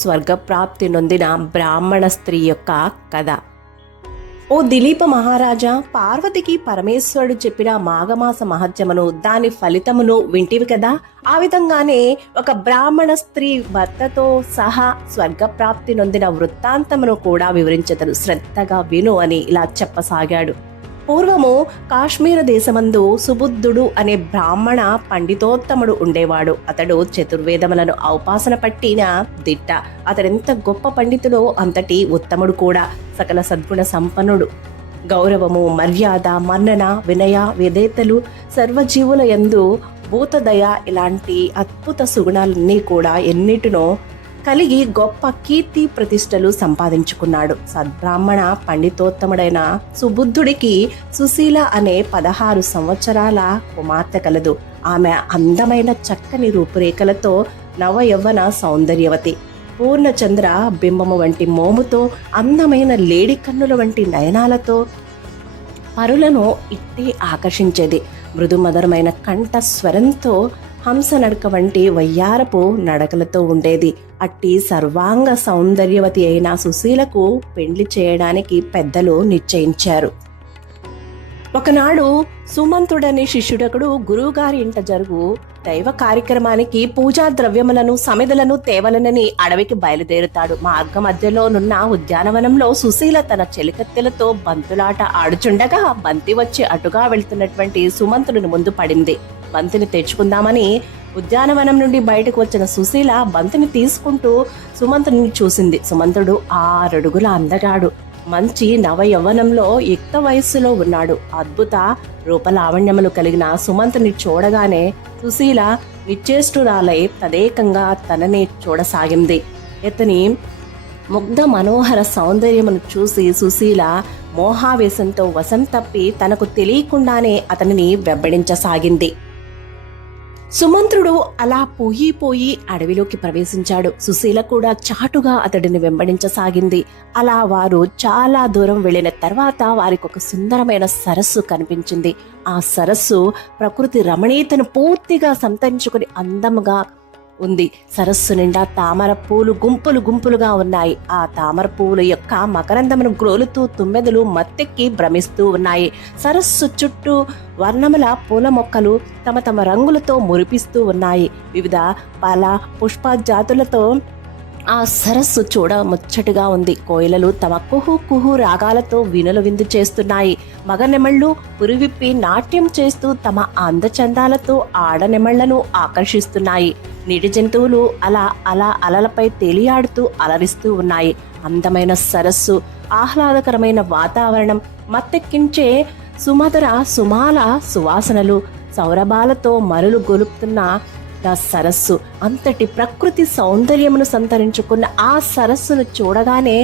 స్వర్గప్రాప్తి నొందిన బ్రాహ్మణ స్త్రీ యొక్క కథ. ఓ దిలీప మహారాజా, పార్వతికి పరమేశ్వరుడు చెప్పిన మాఘమాస మహత్యమును, దాని ఫలితమును వింటివి కదా. ఆ విధంగానే ఒక బ్రాహ్మణ స్త్రీ భర్తతో సహా స్వర్గప్రాప్తి నొందిన వృత్తాంతమును కూడా వివరించెదను, శ్రద్ధగా విను అని ఇలా చెప్పసాగాడు. పూర్వము కాశ్మీర దేశమందు సుబుద్ధుడు అనే బ్రాహ్మణ పండితోత్తముడు ఉండేవాడు. అతడు చతుర్వేదములను ఔపాసన పట్టిన దిట్ట. అతడెంత గొప్ప పండితుడో అంతటి ఉత్తముడు కూడా. సకల సద్గుణ సంపన్నుడు. గౌరవము, మర్యాద, మన్నన, వినయ, విధేతలు, సర్వజీవుల యందు భూతదయ ఇలాంటి అద్భుత సుగుణాలన్నీ కూడా ఎన్నిటినో కలిగి గొప్ప కీర్తి ప్రతిష్టలు సంపాదించుకున్నాడు. సద్బ్రాహ్మణ పండితోత్తముడైన సుబుద్ధుడికి సుశీల అనే 16 సంవత్సరాల కుమార్తె కలదు. ఆమె అందమైన చక్కని రూపురేఖలతో నవయవ్వన సౌందర్యవతి. పూర్ణచంద్ర బింబము వంటి మోముతో, అందమైన లేడి కన్నుల వంటి నయనాలతో పరులను ఇట్టే ఆకర్షించేది. మృదుమధురమైన కంఠ స్వరంతో, హంస నడక వంటి వయ్యారపు నడకలతో ఉండేది. అట్టి సర్వాంగ సౌందర్యవతి అయిన సుశీలకు పెండ్లి చేయడానికి పెద్దలు నిశ్చయించారు. ఒకనాడు సుమంతుడనే శిష్యుడకుడు గురువుగారి ఇంట జరుగు దైవ కార్యక్రమానికి పూజా ద్రవ్యములను, సమిధలను తేవలనని అడవికి బయలుదేరుతాడు. మార్గ మధ్యలోనున్న ఉద్యానవనంలో సుశీల తన చెలికత్తెలతో బంతులాట ఆడుచుండగా బంతి వచ్చి అటుగా వెళ్తున్నటువంటి సుమంతుడిని ముందు పడింది. బంతిని తెచ్చుకుందామని ఉద్యానవనం నుండి బయటకు వచ్చిన సుశీల బంతిని తీసుకుంటూ సుమంతుడిని చూసింది. సుమంతుడు 6 అడుగుల అందగాడు. మంచి నవ యవ్వనంలో యుక్త వయస్సులో ఉన్నాడు. అద్భుత రూపలావణ్యములు కలిగిన సుమంతుని చూడగానే సుశీల నిశ్చేష్టురాలై తదేకంగా తనని చూడసాగింది. ఇతని ముగ్ధ మనోహర సౌందర్యమును చూసి సుశీల మోహావేశంతో వశం తప్పి తనకు తెలియకుండానే అతనిని వెంబడించసాగింది. సుమంత్రుడు అలా పోయి అడవిలోకి ప్రవేశించాడు. సుశీల కూడా చాటుగా అతడిని వెంబడించసాగింది. అలా వారు చాలా దూరం వెళ్లిన తర్వాత వారికి ఒక సుందరమైన సరస్సు కనిపించింది. ఆ సరస్సు ప్రకృతి రమణీయతను పూర్తిగా సంతరించుకుని అందముగా ఉంది. సరస్సు నిండా తామర పూలు గుంపులు గుంపులుగా ఉన్నాయి. ఆ తామర పువ్వుల యొక్క మకరందమును గ్రోలుతూ తుమ్మెదలు మత్తెక్కి భ్రమిస్తూ ఉన్నాయి. సరస్సు చుట్టూ వర్ణముల పూల మొక్కలు తమ తమ రంగులతో మురిపిస్తూ ఉన్నాయి. వివిధ పాల పుష్ప జాతులతో ఆ సరస్సు చూడ ముచ్చటగా ఉంది. కోయిలలు తమ కుహు కుహు రాగాలతో వినుల విందు చేస్తున్నాయి. మగనెమళ్ళు పురివిప్పి నాట్యం చేస్తూ తమ అందచందాలతో ఆడనెమళ్లను ఆకర్షిస్తున్నాయి. నీటి జంతువులు అలా అలా అలలపై తేలియాడుతూ అలరిస్తూ ఉన్నాయి. అందమైన సరస్సు, ఆహ్లాదకరమైన వాతావరణం, మత్తెక్కించే సుమధుర సుమాల సువాసనలు, సౌరభాలతో మరులు గొలుపుతున్న సరస్సు, అంతటి ప్రకృతి సౌందర్యమును సంతరించుకున్న ఆ సరస్సును చూడగానే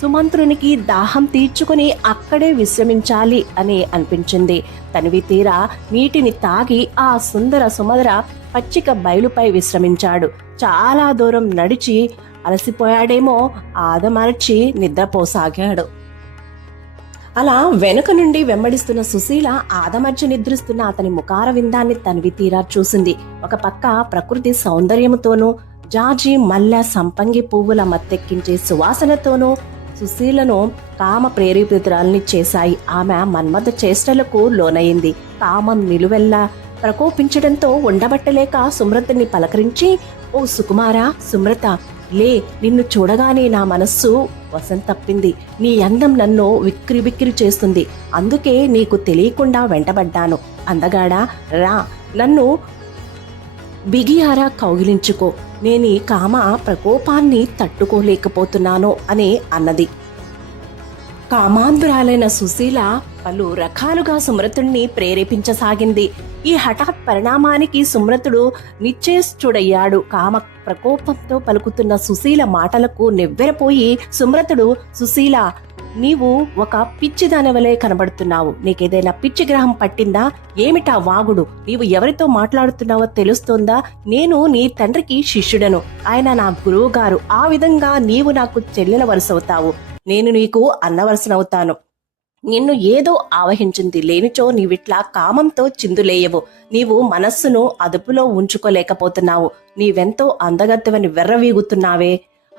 సుమంత్రునికి దాహం తీర్చుకుని అక్కడే విశ్రమించాలి అని అనిపించింది. తనివి తీరా నీటిని తాగి ఆ సుందర సుమధుర పచ్చిక బయలుపై విశ్రమించాడు. చాలా దూరం నడిచి అలసిపోయాడేమో, ఆదమరచి నిద్రపోసాగాడు. అలా వెనుక నుండి వెంబడిస్తున్న సుశీల ఆదమర్చి నిద్రిస్తున్న అతని ముఖార విందాన్ని తనివి తీరా చూసింది. ఒక పక్క ప్రకృతి సౌందర్యముతోనూ, జాజి మల్లె సంపంగి పువ్వుల మత్తెక్కించే సువాసనతోనూ సుశీలను కామ ప్రేరేపితురాల్ని చేశాయి. ఆమె మన్మథ చేష్టలకు లోనయింది. కామం నిలువెల్లా ప్రకోపించడంతో ఉండబట్టలేక సుమ్రతని పలకరించి, ఓ సుకుమారా, సుమ్రత, లే, నిన్ను చూడగానే నా మనస్సు వశం తప్పింది. నీ అందం నన్ను విక్కిరిబిక్కిరి చేస్తుంది. అందుకే నీకు తెలియకుండా వెంటబడ్డాను. అందగాడా, రా, నన్ను బిగియారా కౌగిలించుకో. నేనీ కామ ప్రకోపాన్ని తట్టుకోలేకపోతున్నాను అని అన్నది. కామాంధురాలైన సుశీల పలు రకాలుగా సుమ్రతుణ్ణి ప్రేరేపించసాగింది. ఈ హఠాత్ పరిణామానికి సుమ్రతుడు నిశ్చేష్టుడయ్యాడు. కామ ప్రకోపంతో పలుకుతున్న సుశీల మాటలకు నివ్వెరపోయి సుమ్రతుడు, సుశీల, నీవు ఒక పిచ్చిదానివలే కనబడుతున్నావు. నీకేదైనా పిచ్చి గ్రహం పట్టిందా? ఏమిటా వాగుడు? నీవు ఎవరితో మాట్లాడుతున్నావో తెలుస్తోందా? నేను నీ తండ్రికి శిష్యుడను. ఆయన నా గురువు గారు. ఆ విధంగా నీవు నాకు చెల్లెల వరుసవుతావు. నేను నీకు అన్నవరసనవుతాను. నిన్ను ఏదో ఆవహించింది. లేనిచో నీవిట్లా కామంతో చిందులేయవు. నీవు మనస్సును అదుపులో ఉంచుకోలేకపోతున్నావు. నీవెంతో అందగత్తెవని వెర్రవీగుతున్నావే.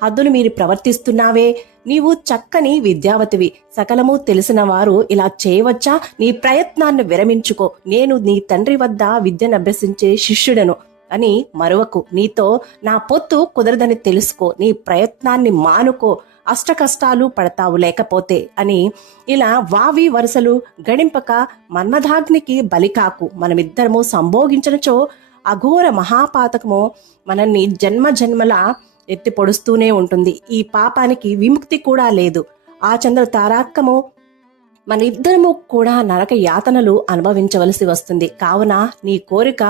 హద్దులు మీరి ప్రవర్తిస్తున్నావే. నీవు చక్కని విద్యావతివి, సకలము తెలిసిన వారు ఇలా చేయవచ్చా? నీ ప్రయత్నాన్ని విరమించుకో. నేను నీ తండ్రి వద్ద విద్యనభ్యసించే శిష్యుడను అని మరొకకు. నీతో నా పొత్తు కుదరదని తెలుసుకో. నీ ప్రయత్నాన్ని మానుకో. అష్టకష్టాలు పడతావు లేకపోతే అని ఇలా వావి వరుసలు గడింపక మన్మధాగ్నికి బలికాకు. మనమిద్దరము సంభోగించనచో అఘోర మహాపాతకము మనల్ని జన్మ జన్మల ఎత్తి పొడుస్తూనే ఉంటుంది. ఈ పాపానికి విముక్తి కూడా లేదు. ఆ చంద్ర తారాక్కము మన ఇద్దరము కూడా నరక యాతనలు అనుభవించవలసి వస్తుంది. కావున నీ కోరిక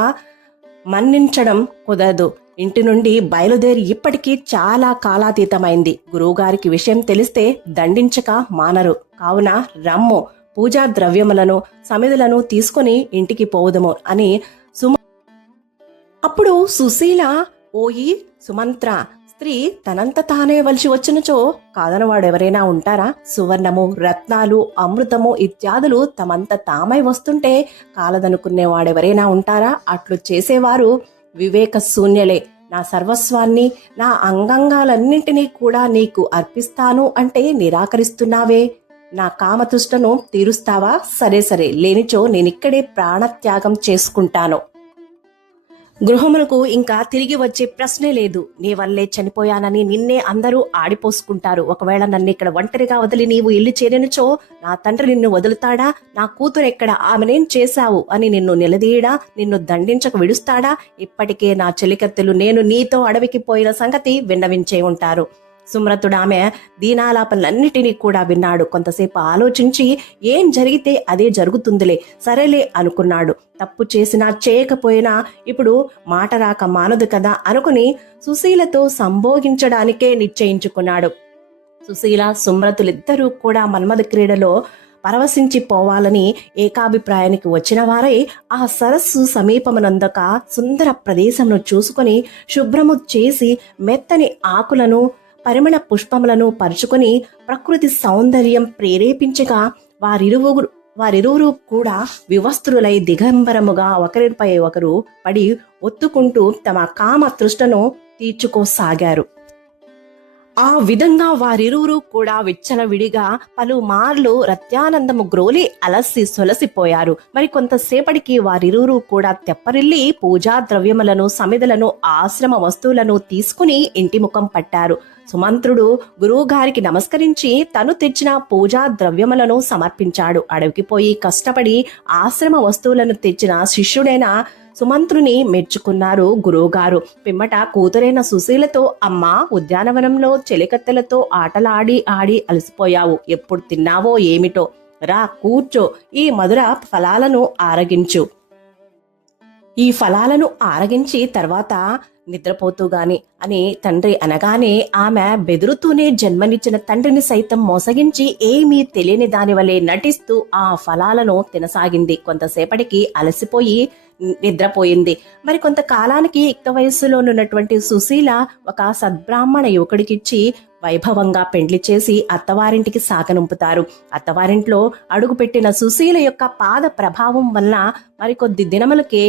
మన్నించడం కుదరదు. ఇంటి నుండి బయలుదేరి ఇప్పటికీ చాలా కాలాతీతమైంది. గురువుగారికి విషయం తెలిస్తే దండించక మానరు. కావున రమ్ము, పూజా ద్రవ్యములను సమిధులను తీసుకుని ఇంటికి పోవుదము అని అప్పుడు సుశీల, ఓయి సుమంత్ర, స్త్రీ తనంత తానే వలసి వచ్చినచో కాదనవాడెవరైనా ఉంటారా? సువర్ణము, రత్నాలు, అమృతము ఇత్యాదులు తమంత తామై వస్తుంటే కాలదనుకునేవాడెవరైనా ఉంటారా? అట్లు చేసేవారు వివేక శూన్యలే. నా సర్వస్వాన్ని, నా అంగాంగాలన్నింటినీ కూడా నీకు అర్పిస్తాను అంటే నిరాకరిస్తున్నావే. నా కామతృష్టను తీరుస్తావా? సరే సరే, లేనిచో నేనిక్కడే ప్రాణత్యాగం చేసుకుంటాను. గృహములకు ఇంకా తిరిగి వచ్చే ప్రశ్నే లేదు. నీ వల్లే చనిపోయానని నిన్నే అందరూ ఆడిపోసుకుంటారు. ఒకవేళ నన్ను ఇక్కడ ఒంటరిగా వదిలి నీవు ఇల్లు చేరినచో నా తండ్రి నిన్ను వదులుతాడా? నా కూతురు ఎక్కడ, ఆమెనేం చేశావు అని నిన్ను నిలదీయడా? నిన్ను దండించక విడుస్తాడా? ఇప్పటికే నా చెలికత్తెలు నేను నీతో అడవికి పోయిన సంగతి విన్నవించే ఉంటారు. సుమ్రతుడామె దీనాలాపలన్నిటినీ కూడా విన్నాడు. కొంతసేపు ఆలోచించి ఏం జరిగితే అదే జరుగుతుందిలే, సరేలే అనుకున్నాడు. తప్పు చేసినా చేయకపోయినా ఇప్పుడు మాట రాక మానదు కదా అనుకుని సుశీలతో సంభోగించడానికే నిశ్చయించుకున్నాడు. సుశీల సుమ్రతులిద్దరూ కూడా మన్మథ క్రీడలో పరవశించి పోవాలని ఏకాభిప్రాయానికి వచ్చిన వారై ఆ సరస్సు సమీపమునందొక సుందర ప్రదేశమును చూసుకొని శుభ్రము చేసి మెత్తని ఆకులను పరిమళ పుష్పములను పరుచుకొని ప్రకృతి సౌందర్యం ప్రేరేపించగా వారిరువురు కూడా వివస్త్రులై దిగంబరముగా ఒకరిపై ఒకరు పడి ఒత్తుకుంటూ తమ కామ తృష్ణను తీర్చుకోసాగారు. ఆ విధంగా వారిరువురు కూడా విచ్చలవిడిగా పలుమార్లు రత్యానందము గ్రోలి అలసి సొలసిపోయారు. మరి కొంతసేపటికి వారిరువురు కూడా తెప్పరిల్లి పూజా ద్రవ్యములను సమిధులను ఆశ్రమ వస్తువులను తీసుకుని ఇంటి ముఖం పట్టారు. సుమంత్రుడు గురువుగారికి నమస్కరించి తను తెచ్చిన పూజా ద్రవ్యములను సమర్పించాడు. అడవికి పోయి కష్టపడి ఆశ్రమ వస్తువులను తెచ్చిన శిష్యుడైన సుమంత్రుని మెచ్చుకున్నారు గురువుగారు. పిమ్మట కూతురైన సుశీలతో, అమ్మా, ఉద్యానవనంలో చెలికత్తెలతో ఆటలాడి ఆడి అలసిపోయావు. ఎప్పుడు తిన్నావో ఏమిటో, రా కూర్చో, ఈ మధుర ఫలాలను ఆరగించు. ఈ ఫలాలను ఆరగించి తర్వాత నిద్రపోతూ గాని అని తండ్రి అనగానే ఆమె బెదురుతూనే జన్మనిచ్చిన తండ్రిని సైతం మోసగించి ఏమీ తెలియని దాని వలె నటిస్తూ ఆ ఫలాలను తినసాగింది. కొంతసేపటికి అలసిపోయి నిద్రపోయింది. మరి కొంతకాలానికి యుక్త వయస్సులోనున్నటువంటి సుశీల ఒక సద్బ్రాహ్మణ యువకుడికిచ్చి వైభవంగా పెండ్లి చేసి అత్తవారింటికి సాగనంపుతారు. అత్తవారింట్లో అడుగుపెట్టిన సుశీల యొక్క పాద ప్రభావం వల్ల మరికొద్ది దినములకే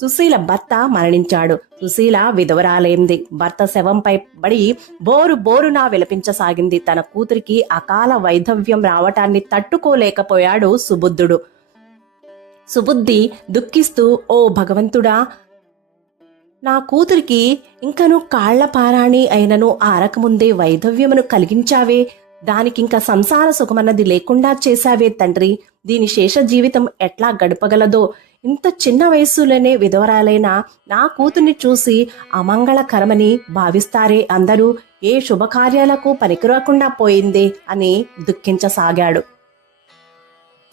సుశీల భర్త మరణించాడు. సుశీల విధవరాలైంది. భర్త శవంపై పడి బోరు బోరునా విలపించసాగింది. తన కూతురికి అకాల వైధవ్యం రావటాన్ని తట్టుకోలేకపోయాడు సుబుద్ధుడు. సుబుద్ధి దుఃఖిస్తూ, ఓ భగవంతుడా, నా కూతురికి ఇంకను కాళ్ల పారాణి అయినను ఆరకముందే వైధవ్యమును కలిగించావే. దానికింక సంసార సుఖమన్నది లేకుండా చేశావే తండ్రి. దీని శేష జీవితం ఎట్లా గడపగలదో. ఇంత చిన్న వయస్సులోనే విధవరాలైన నా కూతుర్ని చూసి అమంగళకరమని భావిస్తారే అందరూ. ఏ శుభకార్యాలకు పనికిరాకుండా పోయిందే అని దుఃఖించసాగాడు.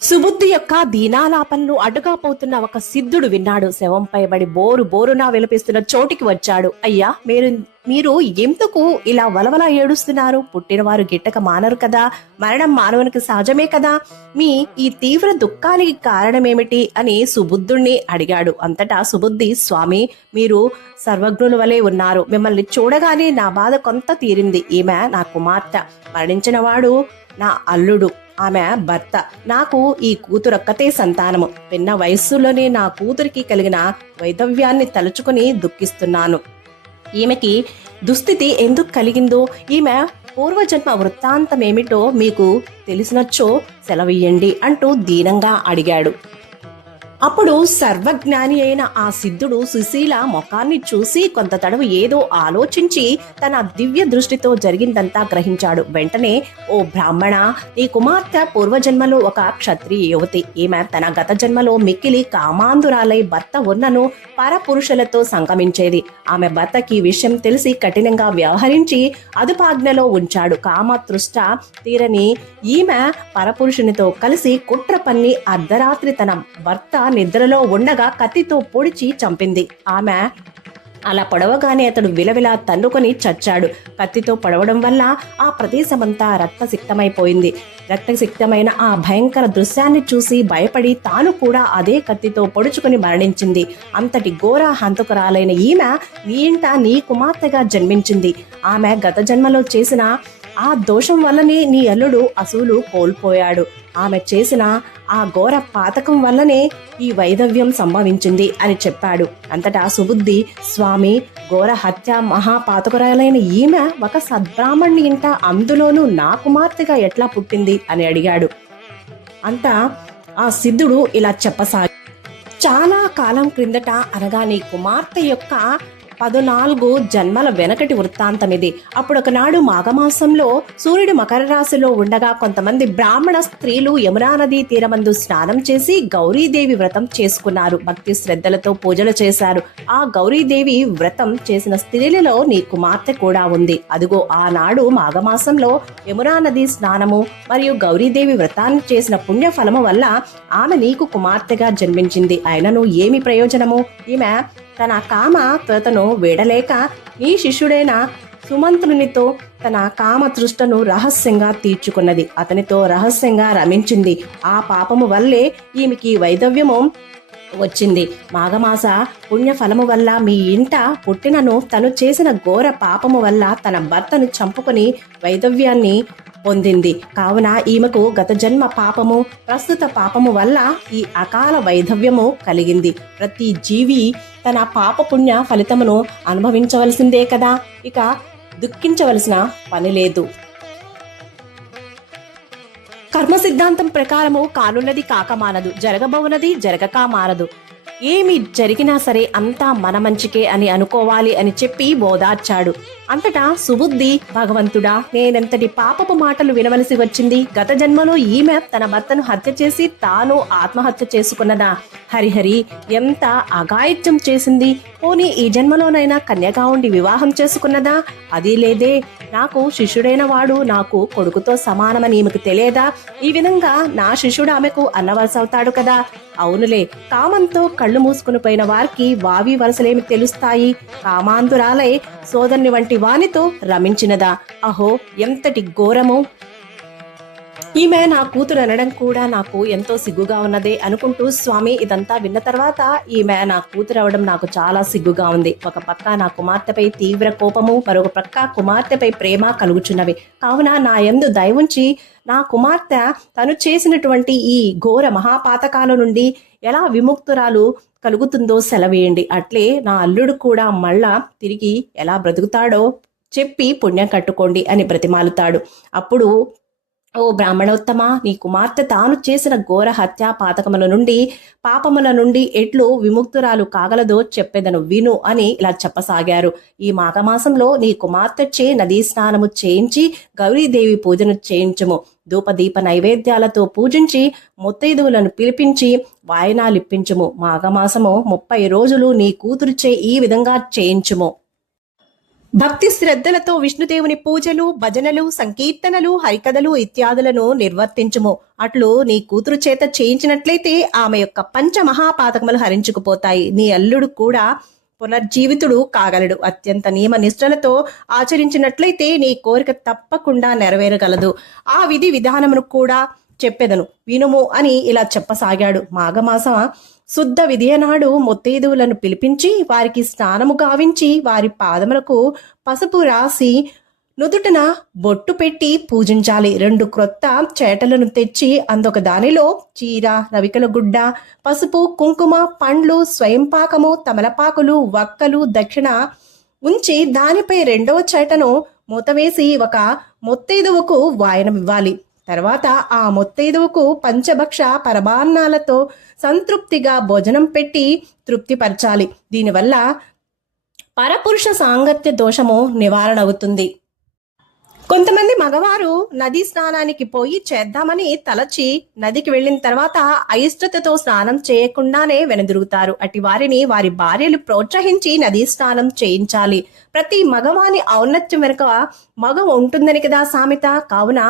సుబుద్ధి యొక్క దీనాలాపనలు అడ్డుగా పోతున్న ఒక సిద్ధుడు విన్నాడు. శవంపై బడి బోరు బోరునా విలపిస్తున్న చోటికి వచ్చాడు. అయ్యా, మీరు ఎందుకు ఇలా వలవలా ఏడుస్తున్నారు? పుట్టినవారు గిట్టక మానరు కదా. మరణం మానవునికి సహజమే కదా. మీ ఈ తీవ్ర దుఃఖానికి కారణమేమిటి అని సుబుద్ధుణ్ణి అడిగాడు. అంతటా సుబుద్ధి, స్వామి, మీరు సర్వజ్ఞుల వలె ఉన్నారు. మిమ్మల్ని చూడగానే నా బాధ కొంత తీరింది. ఈమె నా కుమార్తె. మరణించిన వాడు నా అల్లుడు, ఆమె భర్త. నాకు ఈ కూతురొక్కతే సంతానము. పిన్న వయస్సులోనే నా కూతురికి కలిగిన వైధవ్యాన్ని తలుచుకుని దుఃఖిస్తున్నాను. ఈమెకి దుస్థితి ఎందుకు కలిగిందో, ఈమె పూర్వజన్మ వృత్తాంతమేమిటో మీకు తెలిసినచ్చో సెలవియ్యండి అంటూ దీనంగా అడిగాడు. అప్పుడు సర్వజ్ఞాని అయిన ఆ సిద్ధుడు సుశీల ముఖాన్ని చూసి కొంత తడవు ఏదో ఆలోచించి తన దివ్య దృష్టితో జరిగిందంతా గ్రహించాడు. వెంటనే, ఓ బ్రాహ్మణ, నీ కుమార్తె పూర్వజన్మలో ఒక క్షత్రియ యువతి. ఈమె తన గత జన్మలో మిక్కిలి కామాంధురాలై భర్త ఉన్నను పరపురుషులతో సంగమించేది. ఆమె భర్తకి విషయం తెలిసి కఠినంగా వ్యవహరించి అదుపాజ్ఞలో ఉంచాడు. కామతృష్ట తీరని ఈమె పరపురుషునితో కలిసి కుట్ర పన్ని అర్ధరాత్రి తన భర్త నిద్రలో ఉండగా కత్తితో పొడిచి చంపింది. ఆమె అలా పొడవగానే అతడు విలవిలా తన్నుకొని చచ్చాడు. కత్తితో పొడవడం వల్ల ఆ ప్రదేశమంతా రక్తసిక్తమైపోయింది. రక్తసిక్తమైన ఆ భయంకర దృశ్యాన్ని చూసి భయపడి తాను కూడా అదే కత్తితో పొడుచుకుని మరణించింది. అంతటి ఘోర హంతకురాలైన ఈమె నీ ఇంట నీ కుమార్తెగా జన్మించింది. ఆమె గత జన్మలో చేసిన ఆ దోషం వల్లనే నీ అల్లుడు అసూలు కోల్పోయాడు. ఆమె చేసిన ఆ ఘోర పాతకం వల్లనే ఈ వైధవ్యం సంభవించింది అని చెప్పాడు. అంతటా సుబుద్ధి, స్వామి, ఘోర హత్య మహాపాతకురాలైన ఈమె ఒక సద్బ్రాహ్మణ్ణి ఇంట, అందులోనూ నా కుమార్తెగా ఎట్లా పుట్టింది అని అడిగాడు. అంతా ఆ సిద్ధుడు ఇలా చెప్పసాగి, చాలా కాలం క్రిందట, అనగా నీ కుమార్తె యొక్క 14 జన్మల వెనకటి వృత్తాంతమిది. అప్పుడొకనాడు మాఘమాసంలో సూర్యుడు మకర రాశిలో ఉండగా కొంతమంది బ్రాహ్మణ స్త్రీలు యమునా నదీ తీరమందు స్నానం చేసి గౌరీదేవి వ్రతం చేసుకున్నారు. భక్తి శ్రద్ధలతో పూజలు చేశారు. ఆ గౌరీదేవి వ్రతం చేసిన స్త్రీలలో నీ కుమార్తె కూడా ఉంది. అదిగో ఆనాడు మాఘమాసంలో యమునా నదీ స్నానము మరియు గౌరీదేవి వ్రతాన్ని చేసిన పుణ్యఫలము వల్ల ఆమె నీకు కుమార్తెగా జన్మించింది. అయినను ఏమి ప్రయోజనము? ఈమె తన కామ త్వతను వీడలేక నీ శిష్యుడైన సుమంత్రునితో తన కామతృష్టను రహస్యంగా తీర్చుకున్నది. అతనితో రహస్యంగా రమించింది. ఆ పాపము వల్లే ఈమెకి వైధవ్యము వచ్చింది. మాఘమాస పుణ్యఫలము వల్ల మీ ఇంట పుట్టినను తను చేసిన ఘోర పాపము వల్ల తన భర్తను చంపుకొని వైధవ్యాన్ని పొందింది. కావున ఈమెకు గత జన్మ పాపము, ప్రస్తుత పాపము వల్ల ఈ అకాల వైధవ్యము కలిగింది. ప్రతి జీవి తన పాపపుణ్య ఫలితమును అనుభవించవలసిందే కదా, ఇక దుఃఖించవలసిన పని లేదు. కర్మ సిద్ధాంతం ప్రకారము కానున్నది కాక మానదు, జరగబోనది జరగక మానదు. ఏమి జరిగినా సరే అంతా మన మంచికే అని అనుకోవాలి అని చెప్పి బోధార్చాడు. అంతటా సుబుద్ధి, భగవంతుడా, నేనెంతటి పాపపు మాటలు వినవలసి వచ్చింది. గత జన్మలో ఈమె తన భర్తను హత్య చేసి తాను ఆత్మహత్య చేసుకున్నదా? హరిహరి, ఎంత అఘాయిత్యం చేసింది. పోనీ ఈ జన్మలోనైనా కన్యగా ఉండి వివాహం చేసుకున్నదా? అది లేదే. నాకు శిష్యుడైన వాడు నాకు కొడుకుతో సమానమని ఈమెకు తెలియదా? ఈ విధంగా నా శిష్యుడు ఆమెకు అన్నవలస అవుతాడు కదా. అవునులే, కామంతో కళ్ళు మూసుకుని పోయిన వారికి వావి వరసలేమి తెలుస్తాయి? కామాంధురాలై సోదరుని వంటి వానితో రమించినదా? అహో, ఎంతటి ఘోరము! ఈమె నా కూతురు అనడం కూడా నాకు ఎంతో సిగ్గుగా ఉన్నదే అనుకుంటూ, స్వామి, ఇదంతా విన్న తర్వాత ఈమె నా కూతురు అవడం నాకు చాలా సిగ్గుగా ఉంది. ఒక పక్క నా కుమార్తెపై తీవ్ర కోపము, మరొక పక్క కుమార్తెపై ప్రేమ కలుగుచున్నవి. కావున నా యందు దయవుంచి నా కుమార్తె తను చేసినటువంటి ఈ ఘోర మహాపాతకాల నుండి ఎలా విముక్తురాలు కలుగుతుందో సెలవేయండి. అట్లే నా అల్లుడు కూడా మళ్ళా తిరిగి ఎలా బ్రతుకుతాడో చెప్పి పుణ్యం కట్టుకోండి అని బ్రతిమాలుతాడు. అప్పుడు, ఓ బ్రాహ్మణోత్తమ, నీ కుమార్తె తాను చేసిన ఘోర హత్యా పాతకముల నుండి, పాపముల నుండి ఎట్లు విముక్తురాలు కాగలదో చెప్పెదను విను అని ఇలా చెప్పసాగారు. ఈ మాఘమాసంలో నీ కుమార్తె చే నదీ స్నానము చేయించి గౌరీదేవి పూజను చేయించుము. ధూపదీప నైవేద్యాలతో పూజించి ముత్తైదువులను పిలిపించి వాయనాలిప్పించుము. మాఘమాసము 30 రోజులు నీ కూతురుచే ఈ విధంగా చేయించుము. భక్తి శ్రద్ధలతో విష్ణుదేవుని పూజలు, భజనలు, సంకీర్తనలు, హరికథలు ఇత్యాదులను నిర్వర్తించుము. అట్లు నీ కూతురు చేత చేయించినట్లయితే ఆమె యొక్క పంచమహాపాతకములు హరించుకుపోతాయి. నీ అల్లుడు కూడా పునర్జీవితుడు కాగలడు. అత్యంత నియమ నిష్ఠలతో ఆచరించినట్లయితే నీ కోరిక తప్పకుండా నెరవేరగలదు. ఆ విధి విధానమును కూడా చెప్పెదను వినుము అని ఇలా చెప్పసాగాడు. మాఘమాస శుద్ధ విధియనాడు ముత్తైదువులను పిలిపించి వారికి స్నానము గావించి వారి పాదములకు పసుపు రాసి నుదుటన బొట్టు పెట్టి పూజించాలి. 2 క్రొత్త చేటలను తెచ్చి అందొక దానిలో చీర, రవికల గుడ్డ, పసుపు, కుంకుమ, పండ్లు, స్వయంపాకము, తమలపాకులు, వక్కలు, దక్షిణ ఉంచి దానిపై రెండవ చేటను మూతవేసి ఒక మొత్తైదువుకు వాయనమివ్వాలి. తర్వాత ఆ మొత్తైదువుకు పంచభక్ష పరమాన్నాలతో సంతృప్తిగా భోజనం పెట్టి తృప్తిపరచాలి. దీనివల్ల పరపురుష సాంగత్య దోషము నివారణ అవుతుంది. కొంతమంది మగవారు నది స్నానానికి పోయి చేద్దామని తలచి నదికి వెళ్ళిన తర్వాత అయిష్టతతో స్నానం చేయకుండానే వెనుదిరుగుతారు. అటు వారిని వారి భార్యలు ప్రోత్సహించి నదీ స్నానం చేయించాలి. ప్రతి మగవాని ఔన్నత్యం వెనుక మగ ఉంటుందని కదా సామెత. కావున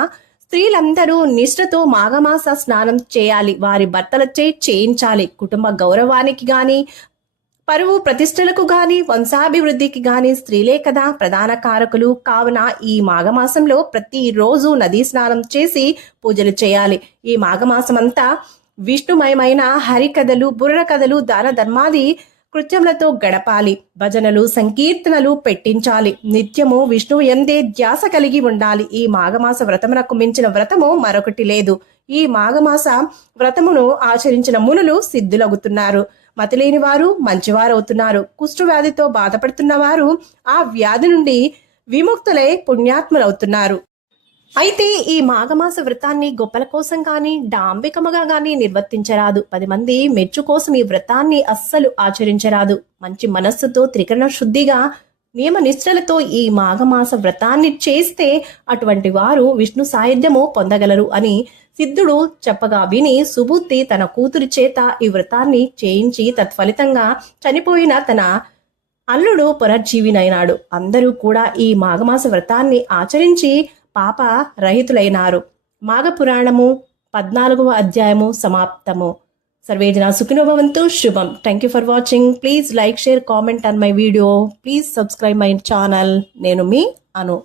స్త్రీలందరూ నిష్ఠతో మాఘమాస స్నానం చేయాలి. వారి భర్తలచే చేయించాలి. కుటుంబ గౌరవానికి గాని పరువు ప్రతిష్టలకు గాని వంశాభివృద్ధికి గాని స్త్రీలే కదా ప్రధాన కారకులు. కావున ఈ మాఘమాసంలో ప్రతిరోజు నదీ స్నానం చేసి పూజలు చేయాలి. ఈ మాఘమాసమంతా విష్ణుమయమైన హరికథలు, బుర్ర కథలు, దాన ధర్మాది కృత్యములతో గడపాలి. భజనలు, సంకీర్తనలు పెట్టించాలి. నిత్యము విష్ణువు ఎందే ధ్యాస కలిగి ఉండాలి. ఈ మాఘమాస వ్రతమునకు మించిన వ్రతము మరొకటి లేదు. ఈ మాఘమాస వ్రతమును ఆచరించిన మునులు సిద్ధులవుతున్నారు. మతిలేని వారు మంచివారు అవుతున్నారు. కుష్ఠవ్యాధితో బాధపడుతున్న వారు ఆ వ్యాధి నుండి విముక్తులై పుణ్యాత్ములవుతున్నారు. అయితే ఈ మాఘమాస వ్రతాన్ని గొప్పల కోసం కానీ డాంబికముగా కానీ నిర్వర్తించరాదు. 10 మంది మెచ్చు కోసం ఈ వ్రతాన్ని అస్సలు ఆచరించరాదు. మంచి మనస్సుతో త్రికరణ శుద్ధిగా నియమ నిష్ఠలతో ఈ మాఘమాస వ్రతాన్ని చేస్తే అటువంటి వారు విష్ణు సాయుధ్యము పొందగలరు అని సిద్ధుడు చెప్పగా విని సుబుద్ధి తన కూతురి చేత ఈ వ్రతాన్ని చేయించి తత్ఫలితంగా చనిపోయిన తన అల్లుడు పునర్జీవినైనాడు. అందరూ కూడా ఈ మాఘమాస వ్రతాన్ని ఆచరించి పాప రహితులైనారు. మాఘ పురాణము 14వ అధ్యాయము సమాప్తము. సర్వేజన సుఖినో భవంతు. శుభం. Thank you for watching. Please like, share, comment on my video. Please subscribe my channel. నేను మీ అను.